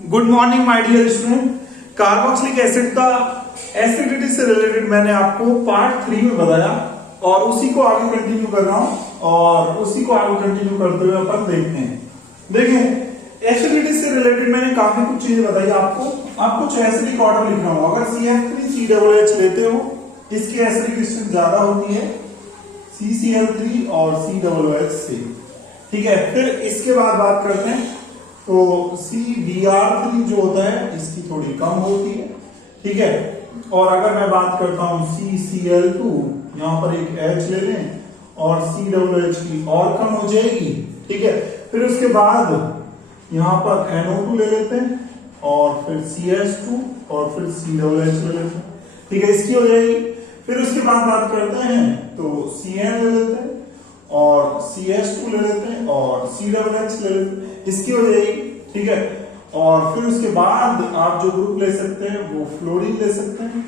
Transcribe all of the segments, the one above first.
Good morning my dear student. Carboxylic acid का acidity से related मैंने आपको पार्ट 3 में बताया और उसी को आगे कंटिन्यू कर रहा हूं और उसी को आगे कंटिन्यू करते हुए अपन देखते हैं। देखिए एसिडिटी से रिलेटेड मैंने काफी कुछ चीजें बताई आपको कुछ एसिडिक ऑर्डर लिख रहा हूं। अगर CF3COOH लेते हो इसकी एसिडिक स्ट्रेंथ ज्यादा होती है CCl3 और COOH से। ठीक है, फिर इसके बाद बात करते हैं तो CBr3 जो होता है इसकी थोड़ी कम होती है। ठीक है, और अगर मैं बात करता हूं CCl2, यहां पर एक H ले लें और COOH की और कम हो जाएगी। ठीक है, फिर उसके बाद यहां पर NO2 ले लेते हैं और फिर CH2 और फिर COOH ले लेते हैं। ठीक है, इसकी हो जाएगी। फिर उसके बाद बात करते हैं तो CN ले लेते हैं और CH2 ले लेते हैं और COOH ले लेते हैं, इसकी हो जाएगी। ठीक है, और फिर उसके बाद आप जो ग्रुप ले सकते हैं वो फ्लोरीन ले सकते हैं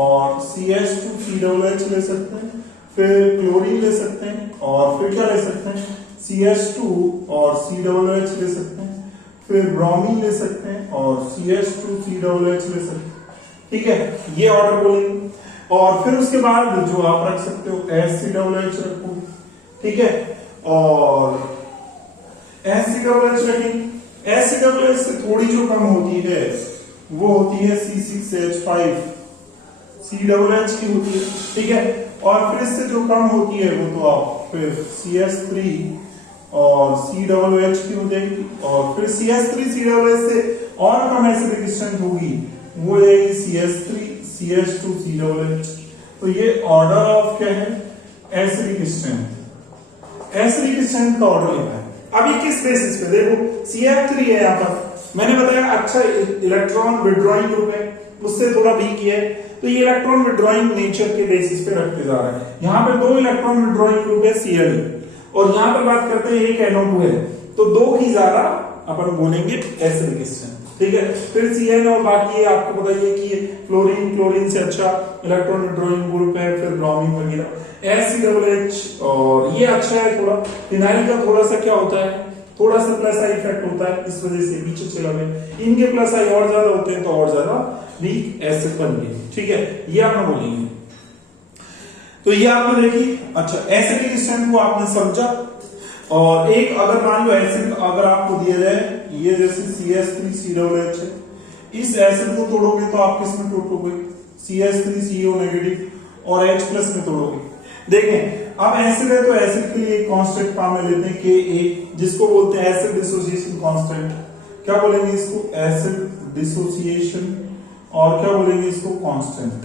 और CH2COOH ले सकते हैं, फिर क्लोरीन ले सकते हैं और फिर क्या ले सकते हैं CH2 और COOH ले सकते हैं, फिर ब्रोमीन ले सकते हैं और CH2COOH ले सकते हैं। ठीक है, ये ऑर्डर बोलेंगे और फिर उसके बाद जो आप रख सकते हो HCOOH रखो। ठीक है, और HCOOH रखेंगे। HCOOH से थोड़ी जो कम होती है वो होती है C6H5 COOH की होती है। ठीक है, और फिर इससे जो कम होती है वो तो आप फिर CH3 और COOH की हो जाएगी और फिर CH3 COOH से और कम एसिडिक स्ट्रेंथ होगी वो रहेगी CH3 CH2 COOH। तो ये ऑर्डर ऑफ क्या है एसिडिक स्ट्रेंथ। एसिडिक स्ट्रेंथ का ऑर्डर लिखा है। अभी किस बेसिस पे देखो CF3 है, यहां पर मैंने बताया अच्छा इलेक्ट्रॉन विड्रॉइंग ग्रुप है, उससे थोड़ा वीक है, तो ये इलेक्ट्रॉन विड्रॉइंग नेचर के बेसिस पे रखते जा रहे हैं। यहां पे 2 इलेक्ट्रॉन विड्रॉइंग ग्रुप है Cl और यहां पर बात करते हैं एक NO2 है, तो 2 ही ज्यादा अपन बोलेंगे एसिडिक स्ट्रेंथ। ठीक है, फिर Cn और बाकी आपको बताइए कि क्लोरीन से अच्छा इलेक्ट्रॉन विड्रॉइंग ग्रुप है, फिर ब्रोमीन वगैरह HCOOH और ये अच्छा है। थोड़ा फिनाइल का थोड़ा सा क्या होता है, थोड़ा सा प्लस आई इफेक्ट होता है, इस वजह से पीछे चला गया। इनके प्लस आई और ज्यादा होते हैं तो और ज्यादा वीक एसिड बन गए। ठीक है, ये आपने बोलेंगे। तो ये आपने देखी। अच्छा, एसिडिक स्ट्रेंथ को आपने समझा। और एक अगर मान लो एसिड अगर आपको दिया जाए ये जैसे CH3COOH है, इस एसिड को तोड़ोगे तो आप किस में तोड़ोगे CH3CO नेगेटिव और H प्लस में तोड़ोगे। देखें अब एसिड है तो एसिड के लिए एक कांस्टेंट फॉर्म में लेते हैं Ka, जिसको बोलते हैं एसिड डिसोसिएशन कांस्टेंट। क्या बोलेंगे इसको एसिड डिसोसिएशन और क्या बोलेंगे इसको कांस्टेंट।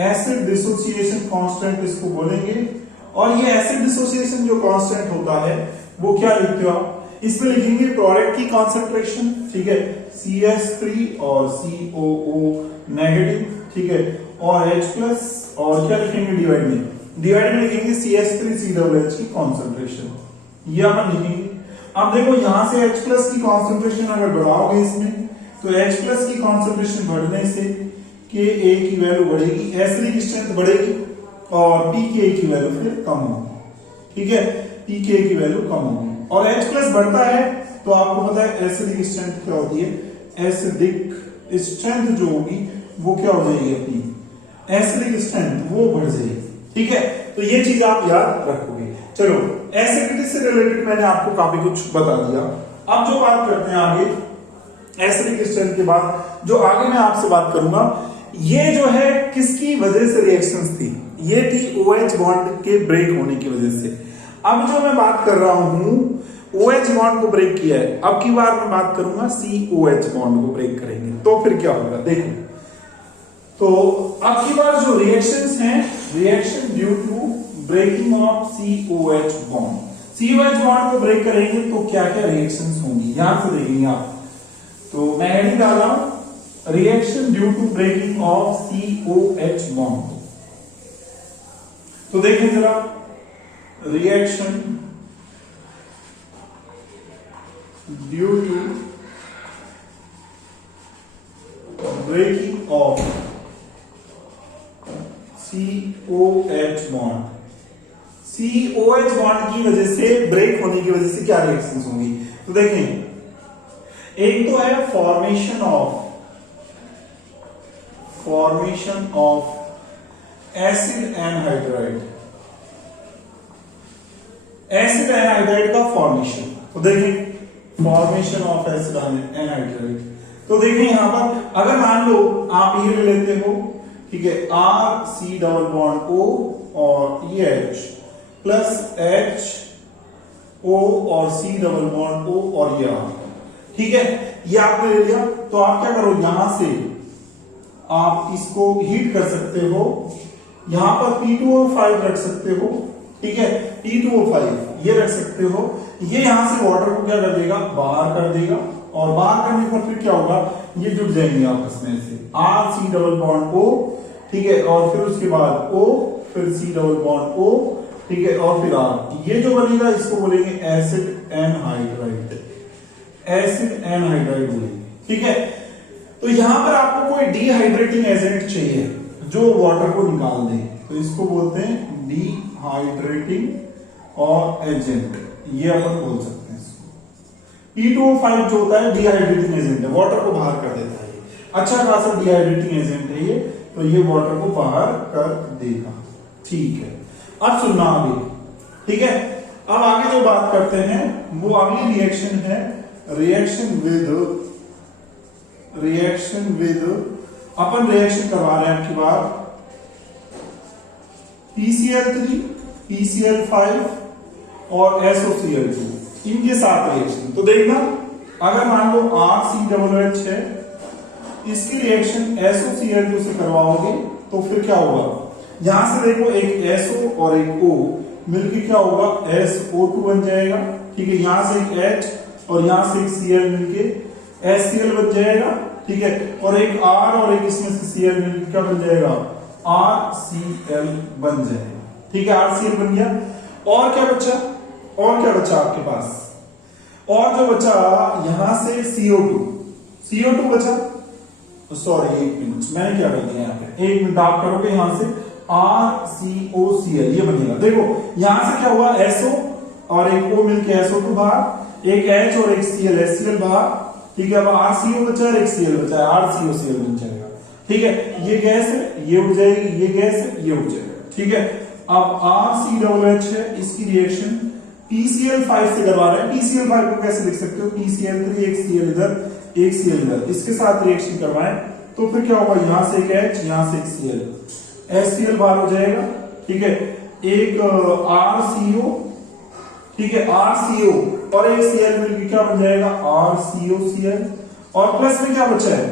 एसिड डिसोसिएशन कांस्टेंट इसको बोलेंगे। और ये एसिड डिसोसिएशन जो कांस्टेंट होता है वो क्या लिखते हो आप, इसमें लिखेंगे प्रोडक्ट की कॉन्सेंट्रेशन। ठीक है, CH3 और COO नेगेटिव। ठीक है, और H प्लस और क्या लिखेंगे डिवाइड में लिखेंगे CH3COOH की कॉन्सेंट्रेशन, ये अपन लिखेंगे। अब देखो यहां से H प्लस की कॉन्सेंट्रेशन अगर बढ़ाओगे इसमें तो H प्लस की कॉन्सेंट्रेशन बढ़ने से Ka की वैल्यू बढ़ेगी, एसिडिक स्ट्रेंथ बढ़ेगी और pK की वैल्यू फिर कम होगी। ठीक है, pK की वैल्यू कम होगी और H प्लस बढ़ता है तो आपको पता है एसिडिक स्ट्रेंथ क्या होती है, एसिडिक स्ट्रेंथ जो होगी वो क्या हो जाएगी अपनी एसिडिक स्ट्रेंथ वो बढ़ जाएगी। ठीक है, तो ये चीज आप याद रखोगे। चलो एसिडिटी से रिलेटेड मैंने आपको काफी कुछ बता दिया। अब जो बात करते हैं आगे एसिडिक स्ट्रेंथ के बाद जो आगे मैं आपसे बात करूंगा ये जो है किसकी वजह से रिएक्शंस थी, ये थी OH बॉन्ड के ब्रेक होने की वजह से। अब जो मैं बात कर रहा हूं OH बॉन्ड को ब्रेक किया है, अब की बार मैं बात करूंगा COH बॉन्ड को ब्रेक करेंगे तो फिर क्या होगा देखो। तो अब की बार जो रिएक्शंस हैं reaction due to breaking of COH bond, COH bond को ब्रेक करेंगे तो क्या क्या रिएक्शंस होंगी यहां से देखेंगे आप। तो मैं हेडिंग डाल रहा हूं reaction due to breaking of COH bond. तो देखें जरा reaction due to breaking of COH bond. COH bond की वजह से ब्रेक होने की वजह से क्या रिएक्शंस होंगी। तो देखें एक तो है formation of acid anhydride, acid anhydride का फॉर्मेशन। तो देखिए फॉर्मेशन ऑफ एसिड एनहाइड्राइड, तो देखिए यहां पर अगर मान लो आप ये ले लेते हो, ठीक है, R C double bond O और E H plus H O और सी डबल बॉन्ड ओ और ये आर, ठीक है, ये आपने ले लिया। तो आप क्या करो, यहां से आप इसको हीट कर सकते हो, यहां पर P2O5 रख सकते हो, ठीक है, P2O5 ये रख सकते हो। ये यहां से वाटर को क्या कर देगा, बाहर कर देगा, और बाहर करने पर फिर क्या होगा, ये जुड़ जाएंगे आपस में से, R C double bond O, ठीक है, और फिर उसके बाद O, फिर सी डबल बॉन्ड O, ठीक है, और फिर आर। ये जो बनेगा इसको बोलेंगे एसिड एनहाइड्राइड, एसिड एनहाइड्राइड बोलेंगे, ठीक है। तो यहां पर आपको कोई डिहाइड्रेटिंग एजेंट चाहिए जो वाटर को निकाल दे, तो इसको बोलते हैं डिहाइड्रेटिंग और एजेंट, ये अपन बोल सकते हैं इसको। P2O5 जो होता है डिहाइड्रेटिंग एजेंट है, वाटर को बाहर कर देता है, अच्छा खासा डिहाइड्रेटिंग एजेंट है ये, तो ये वाटर को बाहर कर देगा, ठीक है। अब सुनना आगे, ठीक है। अब आगे जो बात करते हैं वो अगली रिएक्शन है, रिएक्शन विद अपन रिएक्शन करवा रहे हैं आपकी बात PCl3, PCl5 और SOCl2, इनके साथ रिएक्शन। तो देखना अगर मान लो RCOH है, इसकी रिएक्शन SOCl2 से करवाओगे तो फिर क्या होगा, यहां से देखो एक SO और एक O मिलके क्या होगा, SO2 बन जाएगा, ठीक है, यहां से एक H और यहां से एक Cl मिलके HCl बन जाएगा, ठीक है, और एक R और एक इसमें से Cl मिलके क्या बन जाएगा, RCl बन जाएगा, ठीक है, RCl बन गया। और क्या बचा आपके पास, और जो बचा यहां से CO2 बचा, सॉरी एक मिनट, मैंने क्या कर दिया यहाँ पे, एक मिनट आप करोगे, यहां से RCOCl ये बनेगा। देखो यहां से क्या हुआ, SO और एक O मिलके SO2 बाहर, एक H और एक Cl HCl बाहर, ठीक है। अब RCO बचा है, एक Cl बचा है, RCOCl बन जाएगा, ठीक है। ये गैस है, ये उड़ जाएगी, ये गैस है, ये उड़ जाएगा, ठीक है। अब RCOH है, इसकी रिएक्शन PCl5 से करवा रहे हैं। PCl5 को कैसे लिख सकते हो, PCl3, एक Cl इधर, एक Cl इधर, इसके साथ रिएक्शन करवाएं तो फिर क्या होगा, यहां से एक H, यहां से एक Cl, HCl बाहर हो जाएगा, ठीक है, एक RCO, ठीक है, RCO और एक Cl मिलकर क्या बन जाएगा, RCOCl, और प्लस में क्या बचा है,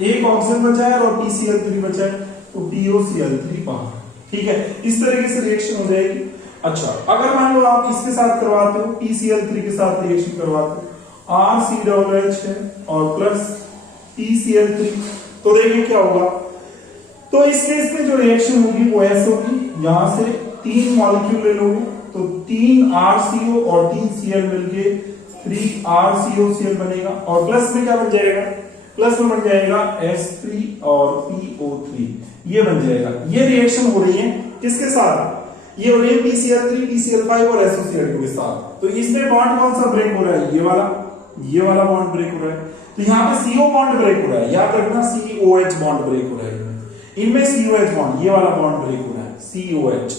एक ऑक्सीजन बचा है और PCl3 बचा है, तो POCl3 बाहर, ठीक है। इस तरीके से रिएक्शन हो जाएगी। अच्छा अगर मान लो आप इसके साथ करवाते हो, PCl3 के साथ रिएक्शन करवाते हो, RCOH है और प्लस PCl3, तो देखिए क्या होगा, तो इस केस में जो रिएक्शन होगी वो ऐसे होगी, यहां से 3 मॉलिक्यूल ले लोगे तो 3 RCO और 3 Cl मिलके 3 RCOCl बनेगा, और प्लस में क्या बन जाएगा, प्लस में बन जाएगा S3 और PO3, ये बन जाएगा। ये रिएक्शन हो रही है किसके साथ, ये हो रही है PCl3, PCl5 और SOCl2 के साथ। तो इसमें बॉन्ड कौन सा ब्रेक हो रहा है, ये वाला बॉन्ड ब्रेक हो रहा है। तो यहाँ पे CO बॉन्ड ब्रेक हो रहा है, याद रखना COH बॉन्ड ब्रेक हो रहा है, इनमें COH बॉन्ड, ये वाला बॉन्ड ब्रेक हो रहा है COH,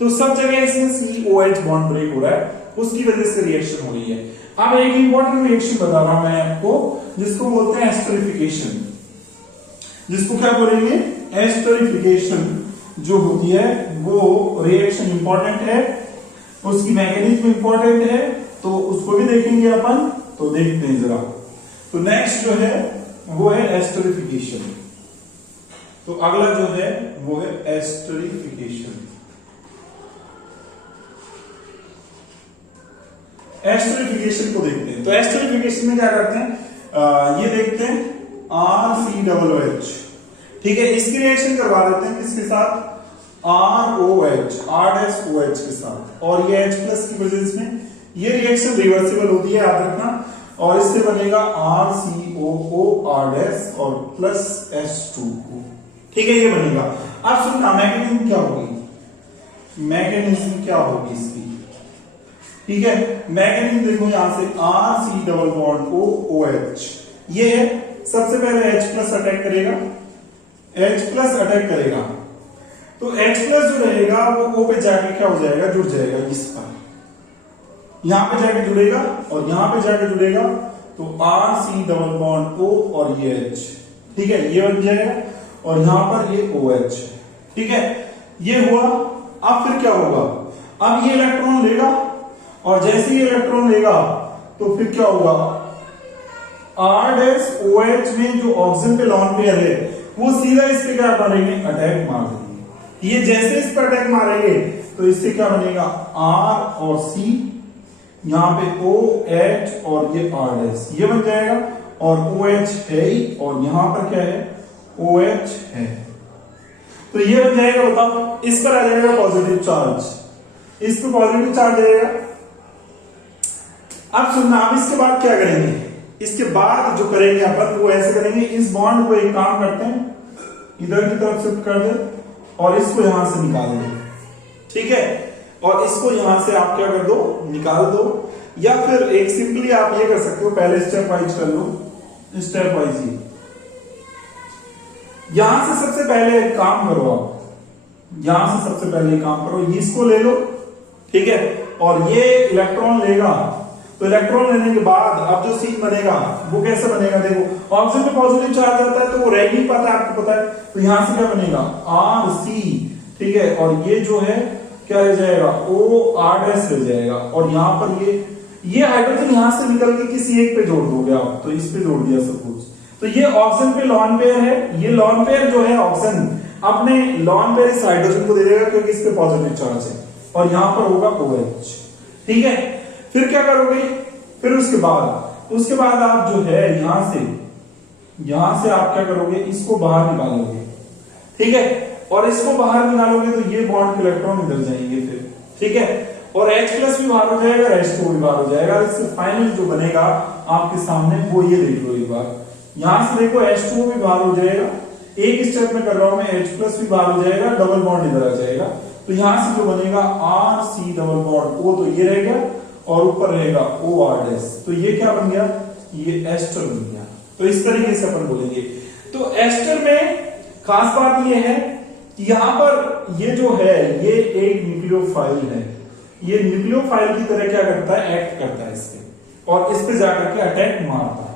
तो सब जगह इसमें COH बॉन्ड ब्रेक हो रहा है, उसकी वजह से रिएक्शन हो रही है। अब एक इंपॉर्टेंट रिएक्शन बता रहा हूं मैं आपको, जिसको बोलते हैं एस्टरिफिकेशन, जिसको क्या बोलेंगे, एस्टरिफिकेशन जो होती है वो रिएक्शन इंपॉर्टेंट है, उसकी मैकेनिज्म इंपॉर्टेंट है, तो उसको भी देखेंगे अपन। तो देखते हैं जरा, तो नेक्स्ट जो है वो है एस्टरिफिकेशन। तो अगला जो है वो है एस्टरिफिकेशन। एस्टरिफिकेशन को देखते हैं। तो एस्टरिफिकेशन में क्या करते हैं, ये देखते हैं RCOH, ठीक है, इसकी रिएक्शन करवा देते हैं किसके साथ, ROH, R-OH के साथ, और ये H प्लस की वजह में ये रिएक्शन रिवर्सिबल होती है, याद रखना, और इससे बनेगा RCOO और प्लस H2O, ठीक है, ये बनेगा। अब सुनना मैकेनिज्म क्या होगी, मैकेनिज्म क्या होगी इसकी, ठीक है। मैकेनिज्म देखो यहां से RC डबल बॉन्ड OH, ये है, सबसे पहले H प्लस अटैक करेगा, H प्लस अटैक करेगा, तो H प्लस जो रहेगा वो O पे जाके क्या हो जाएगा, जुड़ जाएगा, इस पर यहां पे जाके जुड़ेगा और यहां पे जाके जुड़ेगा, तो RC डबल बॉन्ड O और ये H, ठीक है, ये बन जाएगा और यहां पर ये OH, ठीक है, ये हुआ। अब फिर क्या होगा, अब ये इलेक्ट्रॉन लेगा और जैसे ही इलेक्ट्रॉन लेगा तो फिर क्या होगा, R-OH में जो ऑक्सीजन पे लॉन पेयर है वो सीधा इस पे क्या मारेंगे, अटैक मार देंगे। ये जैसे इस पर अटैक मारेंगे तो इससे क्या बनेगा, R और C, यहां पे OH और ये R- ये बन जाएगा और OH है ही और यहां पर क्या है, OH है, तो ये बन जाएगा। बताओ, इस पर आ जाएगा पॉजिटिव चार्ज, इस पर पॉजिटिव चार्ज आएगा। अब सुनना, अब इसके बाद क्या करेंगे, इसके बाद जो करेंगे अपन वो ऐसे करेंगे, इस बॉन्ड को एक काम करते हैं, इधर की तरफ शिफ्ट कर दे और इसको यहां से निकाल दो, ठीक है, और इसको यहां से आप क्या कर दो, निकाल दो, या फिर एक सिंपली आप ये कर सकते हो, पहले स्टेप वाइज कर लो, स्टेप वाइज ही। यहां से सबसे पहले एक काम करो, आप यहां से सबसे पहले काम करो, इसको ले लो, ठीक है, और ये इलेक्ट्रॉन लेगा, तो इलेक्ट्रॉन लेने के बाद अब जो सीन बनेगा वो कैसे बनेगा, देखो ऑक्सीजन पे पॉजिटिव चार्ज आता है तो वो रह नहीं पाता, आपको पता है, तो यहां से क्या बनेगा, RC, ठीक है, और ये जो है क्या रह जाएगा, OR- रह जाएगा, और यहां पर ये हाइड्रोजन यहां से निकल के किसी एक पे जोड़ दोगे आप, तो इस पे जोड़ दिया सपोज, तो ये ऑक्सीजन पे लॉन पेयर है, ये लॉन पेयर जो है ऑक्सीजन अपने लॉन पेयर इस हाइड्रोजन को दे देगा क्योंकि इस पे पॉजिटिव चार्ज है, और यहां पर होगा OH, ठीक है। फिर क्या करोगे, फिर उसके बाद आप जो है यहां से आप क्या करोगे, इसको बाहर निकालोगे, ठीक है, और इसको बाहर निकालोगे तो ये बॉन्ड के इलेक्ट्रॉन इधर जाएंगे फिर, ठीक है, और H प्लस भी बाहर हो जाएगा, H2 भी बाहर हो जाएगा, इससे फाइनल जो बनेगा आपके सामने वो ये देख लो एक बार, यहां से देखो H2 भी बाहर हो जाएगा, एक स्टेप में कर रहा हूं मैं, H प्लस भी बाहर हो जाएगा, डबल बॉन्ड इधर आ जाएगा, तो यहां से जो बनेगा RC डबल बॉन्ड O, तो ये रह गया और ऊपर रहेगा OR-, तो ये क्या बन गया, ये एस्टर बन गया। तो इस तरीके से अपन बोलेंगे। तो एस्टर में खास बात ये है कि यहां पर ये जो है ये एक न्यूक्लियोफाइल है, ये न्यूक्लियोफाइल की तरह क्या करता है, एक्ट करता है इस पे, और इस पे जाकर के अटैक मारता है,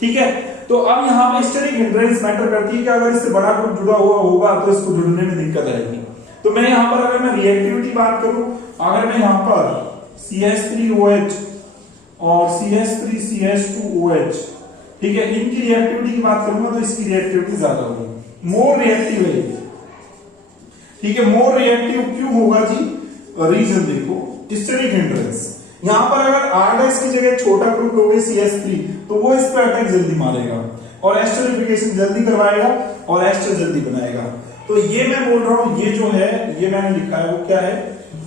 ठीक है। तो अब यहां पे स्टेरिक हिंड्रेंस मैटर करती है कि अगर इससे बड़ा ग्रुप जुड़ा हुआ होगा तो इसको जुड़ने में दिक्कत आएगी। तो मैं यहां पर अगर मैं रिएक्टिविटी बात करूं, अगर मैं यहां पर CH3OH और CH3CH2OH, ठीक है, इनकी रिएक्टिविटी की बात करूंगा तो इसकी रिएक्टिविटी ज्यादा होगी, मोर रिएक्टिव है, ठीक है। मोर रिएक्टिव क्यों होगा जी, रीजन देखो, स्टेरिक हिंड्रेंस, यहां पर अगर R- की जगह छोटा ग्रुप लोगे CH3 तो वो इस पर अटैक जल्दी मारेगा और एस्टरिफिकेशन जल्दी करवाएगा और एस्टर जल्दी बनाएगा। तो ये मैं बोल रहा हूं, ये जो है ये मैंने लिखा है वो क्या है,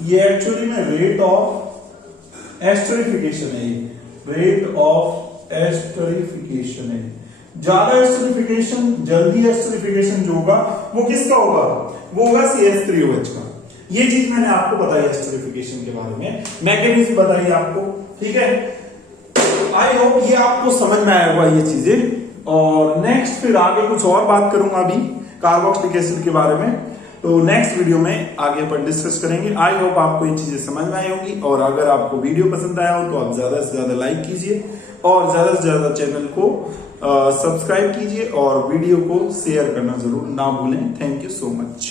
ये एक्चुअली में रेट ऑफ एस्टरिफिकेशन है, रेट ऑफ एस्टरिफिकेशन है। ज्यादा एस्टरिफिकेशन, जल्दी एस्टरिफिकेशन जो होगा वो किसका होगा, वो होगा CH3OH का। ये चीज मैंने आपको बताई एस्टरिफिकेशन के बारे में, मैकेनिज्म बताई आपको, ठीक है। आई होप ये आपको समझ में आया होगा ये चीजें। और नेक्स्ट फिर आगे कुछ और बात करूंगा अभी कार्बोक्सिलिक एसिड के बारे में, तो नेक्स्ट वीडियो में आगे अपन डिस्कस करेंगे। आई होप आपको ये चीजें समझ में आई होगी, और अगर आपको वीडियो पसंद आया हो तो आप ज्यादा से ज्यादा लाइक कीजिए और ज्यादा से ज्यादा चैनल को सब्सक्राइब कीजिए और वीडियो को शेयर करना जरूर ना भूलें। Thank you so much.